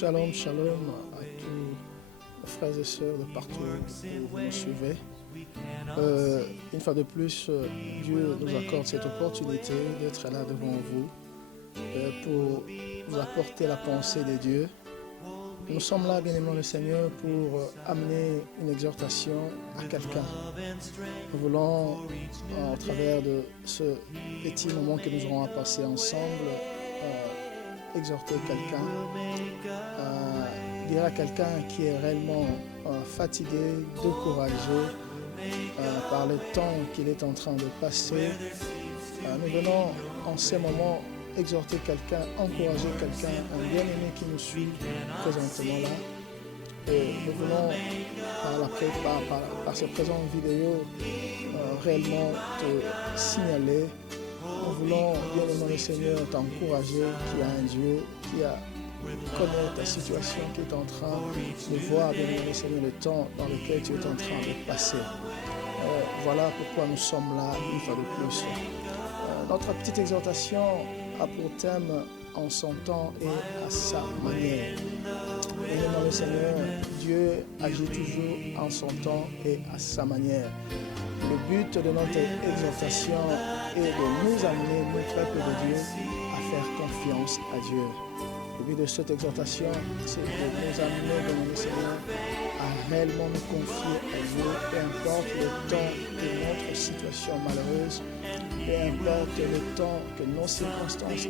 Shalom, shalom à tous les frères et sœurs de partout où vous nous suivez. Une fois de plus, Dieu nous accorde cette opportunité d'être là devant vous pour vous apporter la pensée de Dieu. Nous sommes là, bien-aimés le Seigneur, pour amener une exhortation à quelqu'un. Nous voulons, au travers de ce petit moment que nous aurons à passer ensemble, exhorter quelqu'un, dire à quelqu'un qui est réellement fatigué, découragé par le temps qu'il est en train de passer. Nous venons en ces moments exhorter quelqu'un, encourager quelqu'un, un bien-aimé qui nous suit présentement là. Et nous voulons, par ce présent vidéo, réellement te signaler. Nous voulons, bien-aimé le Seigneur, t'encourager qu'il y a un Dieu qui connaît ta situation, qui est en train de voir, bien-aimé le Seigneur, le temps dans lequel tu es en train de passer. Voilà pourquoi nous sommes là une fois de plus. Notre petite exhortation a pour thème « En son temps et à sa manière ». Bien-aimé le Seigneur, Dieu agit toujours en son temps et à sa manière. Le but de notre exhortation est de nous amener, nous traiter de Dieu, à faire confiance à Dieu. Le but de cette exhortation, c'est de nous amener, bien-aimé Seigneur, à réellement nous confier à Dieu, peu importe le temps de notre situation malheureuse, peu importe le temps que nos circonstances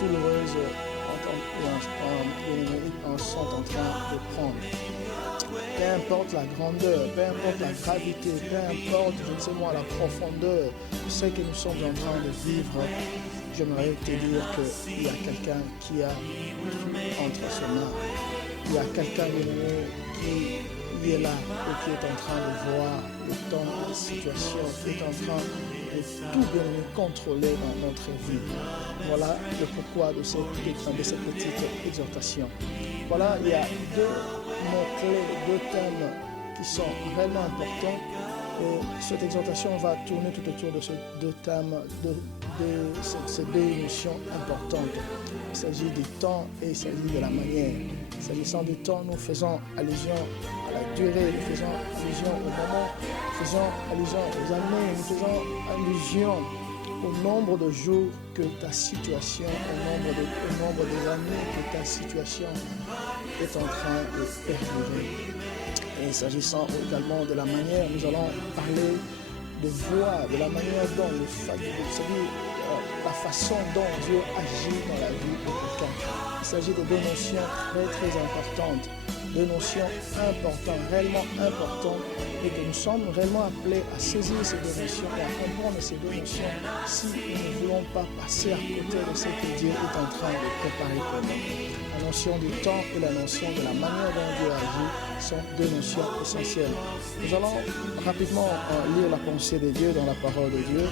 douloureuses sont en train de prendre. Peu importe la grandeur, peu importe la gravité, peu importe, je ne sais moi, la profondeur de ce que nous sommes en train de vivre, j'aimerais te dire qu'il y a quelqu'un qui a entre ses mains. Il y a quelqu'un qui est là et qui est en train de voir le temps, la situation, qui est en train de tout bien contrôler dans notre vie. Voilà le pourquoi de cette petite exhortation. Voilà, il y a deux mots-clés, deux thèmes qui sont réellement importants. Et cette exhortation va tourner tout autour de ces deux thèmes, de ces deux notions importantes. Il s'agit du temps et il s'agit de la manière. S'agissant du temps, nous faisons allusion à la durée, nous faisons allusion au moment, nous faisons allusion aux années, nous faisons allusion au nombre de jours que ta situation, au nombre des années que ta situation est en train de perdurer. Et s'agissant également de la manière, nous allons parler de voir, de la manière dont la façon dont Dieu agit dans la vie de quelqu'un. Il s'agit de deux notions très très importantes, deux notions importantes, réellement importantes, et que nous sommes réellement appelés à saisir ces deux notions et à comprendre ces deux notions si nous ne voulons pas passer à côté de ce que Dieu est en train de préparer pour nous. La notion du temps et la notion de la manière dont Dieu agit sont deux notions essentielles. Nous allons rapidement lire la pensée de Dieu dans la parole de Dieu.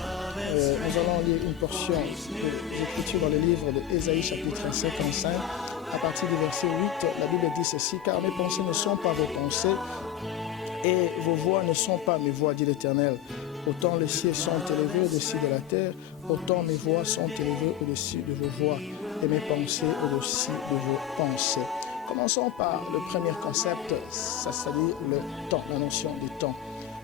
Nous allons lire une portion d'écriture dans le livre de Ésaïe chapitre 55. À partir du verset 8, la Bible dit ceci: « Car mes pensées ne sont pas vos pensées et vos voix ne sont pas mes voix, dit l'Éternel. Autant les cieux sont élevés au-dessus de la terre, autant mes voix sont élevées au-dessus de vos voix et mes pensées au-dessus de vos pensées. » Commençons par le premier concept, c'est-à-dire le temps, la notion du temps.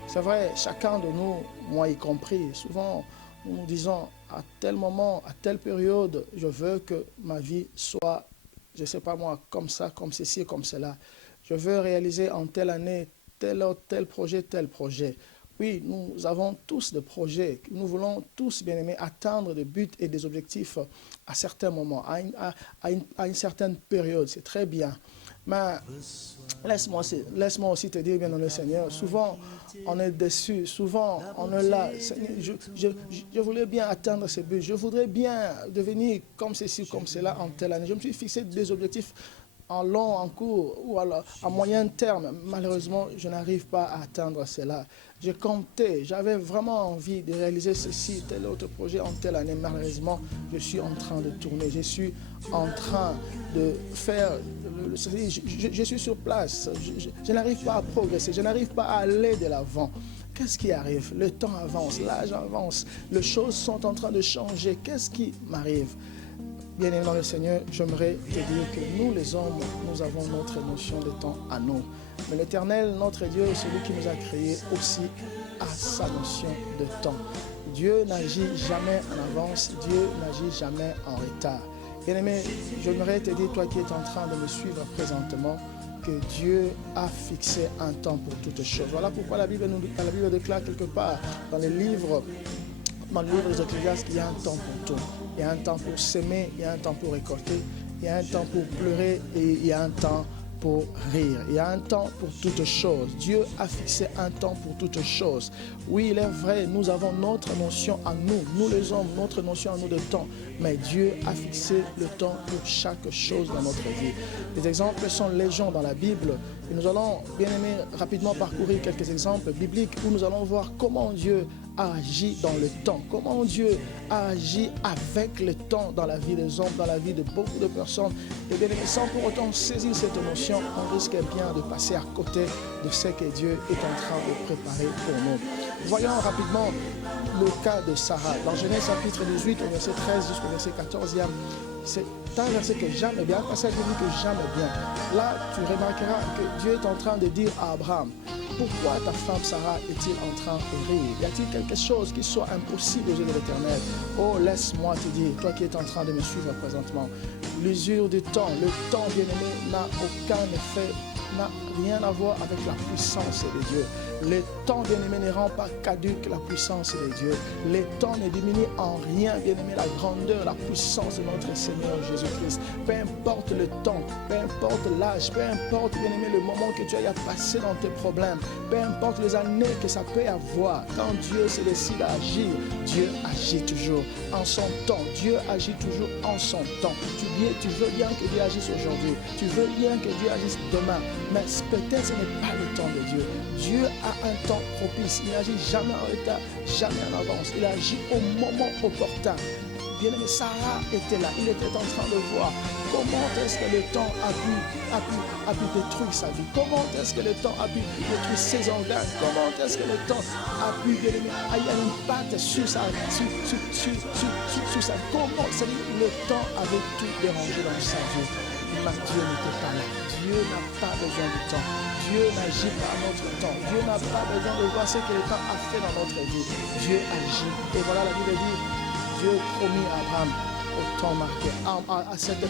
C'est vrai, chacun de nous, moi y compris, souvent nous disons à tel moment, à telle période, je veux que ma vie soit, je ne sais pas moi, comme ça, comme ceci, comme cela. Je veux réaliser en telle année tel projet. Oui, nous avons tous des projets. Nous voulons tous, bien aimés, atteindre des buts et des objectifs à certains moments, à une certaine période. C'est très bien. Mais laisse-moi aussi te dire, bien dans le Seigneur, souvent on est déçu, souvent on est là. Seigneur, je voulais bien atteindre ce but, je voudrais bien devenir comme ceci, comme cela en telle année. Je me suis fixé des objectifs en long, en court ou à moyen terme. Malheureusement, je n'arrive pas à atteindre cela. Je comptais, j'avais vraiment envie de réaliser ceci, tel autre projet en telle année. Malheureusement, je suis en train de tourner, je suis en train de faire, je suis sur place, je n'arrive pas à progresser, je n'arrive pas à aller de l'avant. Qu'est-ce qui arrive? Le temps avance, l'âge avance, les choses sont en train de changer. Qu'est-ce qui m'arrive? Bien-aimé dans le Seigneur, j'aimerais te dire que nous les hommes, nous avons notre notion de temps à nous. Mais l'Éternel, notre Dieu, celui qui nous a créés aussi, a sa notion de temps. Dieu n'agit jamais en avance, Dieu n'agit jamais en retard. Bien-aimé, j'aimerais te dire, toi qui es en train de me suivre présentement, que Dieu a fixé un temps pour toutes choses. Voilà pourquoi la Bible déclare quelque part dans le livre des Ecclésiastes qu'il y a un temps pour tout. Il y a un temps pour s'aimer, il y a un temps pour récolter, il y a un temps pour pleurer et il y a un temps pour rire. Il y a un temps pour toutes choses. Dieu a fixé un temps pour toutes choses. Oui, il est vrai, nous avons notre notion à nous les hommes, notre notion à nous de temps. Mais Dieu a fixé le temps pour chaque chose dans notre vie. Les exemples sont légion dans la Bible. Et nous allons, bien aimé, rapidement parcourir quelques exemples bibliques où nous allons voir comment Dieu a agi dans le temps, comment Dieu a agi avec le temps dans la vie des hommes, dans la vie de beaucoup de personnes. Et bien aimé, sans pour autant saisir cette notion, on risque bien de passer à côté de ce que Dieu est en train de préparer pour nous. Voyons rapidement le cas de Sarah. Dans Genèse chapitre 18, au verset 13 jusqu'au verset 14e, c'est un verset que j'aime bien, un passage biblique que j'aime bien. Là, tu remarqueras que Dieu est en train de dire à Abraham, pourquoi ta femme Sarah est-il en train de rire? Y a-t-il quelque chose qui soit impossible aux yeux de l'Éternel? Oh, laisse-moi te dire, toi qui es en train de me suivre présentement, l'usure du temps, le temps bien-aimé n'a aucun effet, n'a rien à voir avec la puissance de Dieu. Le temps, bien-aimé, ne rend pas caduque la puissance de Dieu. Le temps ne diminue en rien, bien-aimé, la grandeur, la puissance de notre Seigneur Jésus-Christ. Peu importe le temps, peu importe l'âge, peu importe, bien-aimé, le moment que tu aies passé dans tes problèmes, peu importe les années que ça peut avoir, quand Dieu se décide à agir, Dieu agit toujours en son temps. Dieu agit toujours en son temps. Tu veux bien que Dieu agisse aujourd'hui. Tu veux bien que Dieu agisse demain. Mais peut-être ce n'est pas le temps de Dieu. Dieu a un temps propice. Il n'agit jamais en retard, jamais en avance. Il agit au moment opportun. Bien-aimé, Sarah était là. Il était en train de voir comment est-ce que le temps a pu détruire sa vie. Comment est-ce que le temps a pu détruire ses organes. Comment est-ce que le temps a pu, bien-aimé, avoir un impact sur sa vie. Comment le temps avait tout dérangé dans sa vie. Mais Dieu n'était pas là. Dieu n'a pas besoin du temps. Dieu n'agit pas à notre temps. Dieu n'a pas besoin de voir ce que le temps a fait dans notre vie. Dieu agit. Et voilà, la Bible dit, Dieu promit à Abraham au temps marqué. À cette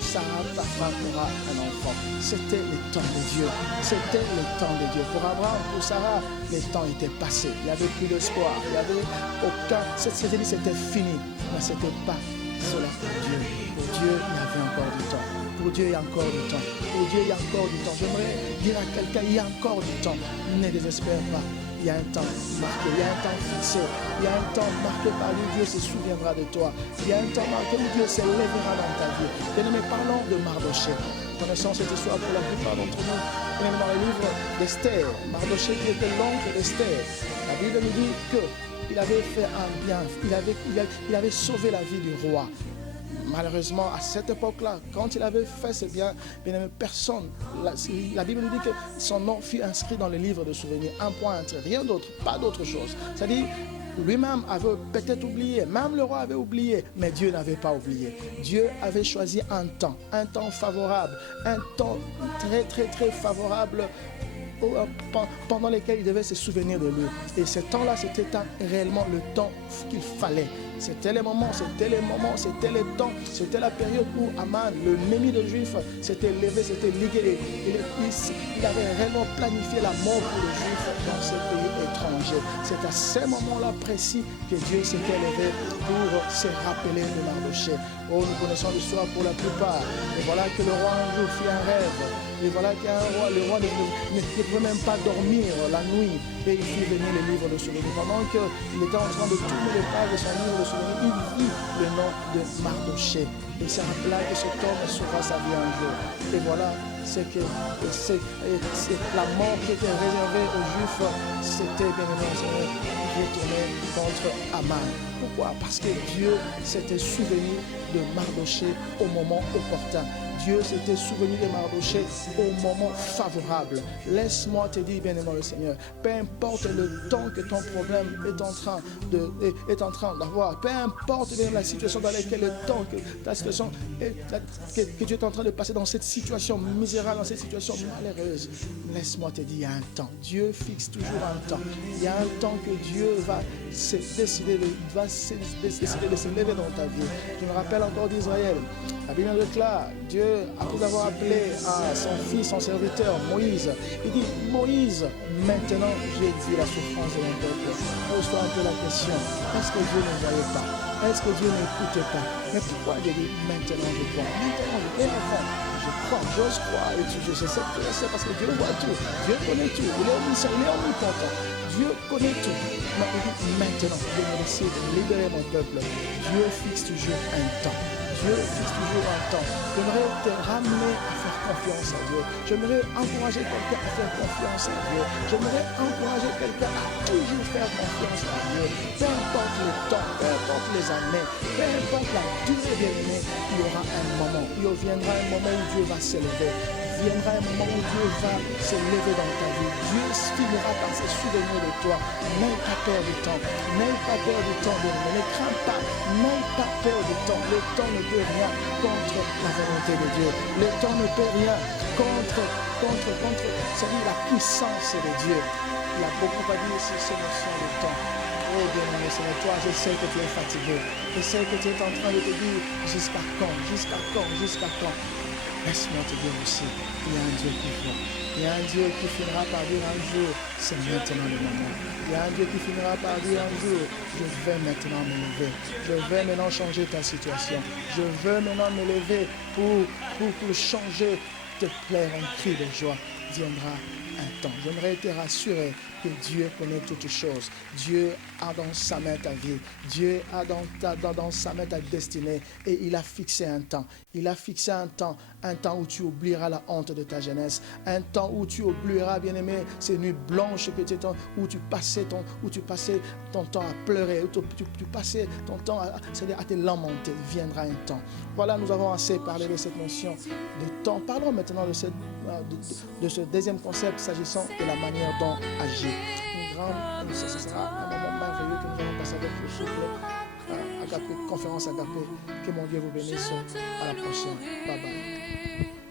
Sarah, ta femme aura un enfant. C'était le temps de Dieu. C'était le temps de Dieu. Pour Abraham, pour Sarah, le temps était passé. Il n'y avait plus d'espoir. Il n'y avait aucun. C'était fini. Mais ce n'était pas cela pour Dieu. Pour Dieu, il y avait encore du temps. Pour Dieu, il y a encore du temps. Pour Dieu, il y a encore du temps. J'aimerais dire à quelqu'un, il y a encore du temps. Ne désespère pas. Il y a un temps marqué, il y a un temps fixé. Il y a un temps marqué par lui, Dieu se souviendra de toi. Il y a un temps marqué où Dieu s'élèvera dans ta vie. Bien-aimé, parlons de Mardochée. Connaissons cette histoire pour la plupart d'entre nous. Même dans le livre d'Esther, Mardochée qui était l'oncle d'Esther. La Bible nous dit qu'il avait fait un bien, il avait sauvé la vie du roi. Malheureusement, à cette époque-là, quand il avait fait ce bien, personne, la Bible nous dit que son nom fut inscrit dans le livre de souvenirs. Un point entre, rien d'autre, pas d'autre chose. C'est-à-dire, lui-même avait peut-être oublié, même le roi avait oublié, mais Dieu n'avait pas oublié. Dieu avait choisi un temps favorable, un temps très, très, très favorable pendant lequel il devait se souvenir de lui. Et ce temps-là, c'était réellement le temps qu'il fallait. C'était le moment, c'était le temps, c'était la période où Aman, le ennemi des Juifs, s'était levé, s'était ligué. Il avait réellement planifié la mort pour les Juifs dans ce pays étranger. C'est à ce moment-là précis que Dieu s'était levé pour se rappeler de Mardochée. Oh, nous connaissons l'histoire pour la plupart. Et voilà que le roi un jour fit un rêve. Et voilà qu'il y a un roi, le roi ne pouvait même pas dormir la nuit. Et il fit venir le livre de souvenirs. Pendant qu'il était en train de tourner les pages de son livre de souvenirs, il vit le nom de Mardochée. Il se rappela que cet homme sauvera sa vie un jour. Et voilà, c'est la mort qui était réservée aux Juifs, c'était bien évidemment retourner contre Aman. Pourquoi? Parce que Dieu s'était souvenu de Mardoché au moment opportun. Dieu s'était souvenu de Mardoché au moment favorable. Laisse-moi te dire, bien-aimé le Seigneur, peu importe le temps que ton problème est en train d'avoir, peu importe bien la situation dans laquelle le temps que ta situation que tu es en train de passer dans cette situation misérable, dans cette situation malheureuse, laisse-moi te dire, il y a un temps. Dieu fixe toujours un temps. Il y a un temps que Dieu va décider de se lever dans ta vie. Je me rappelle encore d'Israël. La Bible déclare, Dieu, après avoir appelé à son fils, son serviteur, Moïse, il dit, Moïse, maintenant j'ai vu la souffrance de mon peuple. Pose-toi un peu la question, est-ce que Dieu ne voyait pas? Est-ce que Dieu n'écoutait pas? Mais pourquoi Dieu dit, maintenant je vois? Maintenant je vais répondre. Je crois, j'ose croire, et je sais que c'est parce que Dieu voit tout, Dieu connaît tout, il est omniscient, il est omnipotent, Dieu connaît tout. Mais il dit, maintenant, je vais essayer de libérer mon peuple. Dieu fixe toujours un temps. Dieu fixe toujours un temps. J'aimerais te ramener à faire confiance à Dieu. J'aimerais encourager quelqu'un à faire confiance à Dieu. J'aimerais encourager quelqu'un à toujours faire confiance à Dieu. Peu importe le temps, peu importe les années, peu importe la durée des années, il y aura un moment. Il viendra un moment où Dieu va s'élever. Il viendra un moment où Dieu va se lever dans ta vie. Dieu finira par se souvenir de toi. N'aie pas peur du temps. N'aie pas peur du temps, bien-aimé. Ne crains pas. N'aie pas peur du temps. Le temps ne peut rien contre la volonté de Dieu. Le temps ne peut rien contre c'est-à-dire la puissance de Dieu. Il a beaucoup à dire sur ces notions de temps. Oh bien-aimé, Seigneur, toi, je sais que tu es fatigué. Je sais que tu es en train de te dire jusqu'à quand, jusqu'à quand, jusqu'à quand. Laisse-moi te dire aussi, il y a un Dieu qui voit. Il y a un Dieu qui finira par dire un jour, c'est maintenant le moment. Il y a un Dieu qui finira par dire un jour, je vais maintenant me lever. Je vais maintenant changer ta situation. Je veux maintenant me lever pour changer, te plaire, un cri de joie viendra un temps. J'aimerais te rassurer que Dieu connaît toutes choses. Dieu a dans sa main ta vie. Dieu a dans sa main ta destinée. Et il a fixé un temps. Il a fixé un temps où tu oublieras la honte de ta jeunesse. Un temps où tu oublieras, bien-aimé, ces nuits blanches que tu étais, où tu passais ton temps à pleurer, où tu passais ton temps à te lamenter. Viendra un temps. Voilà, nous avons assez parlé de cette notion de temps. Parlons maintenant de ce deuxième concept s'agissant de la manière dont agir. Ce sera un moment merveilleux que nous allons passer avec le couple Agapé, conférence Agapé. Que mon Dieu vous bénisse. À la prochaine. Bye bye.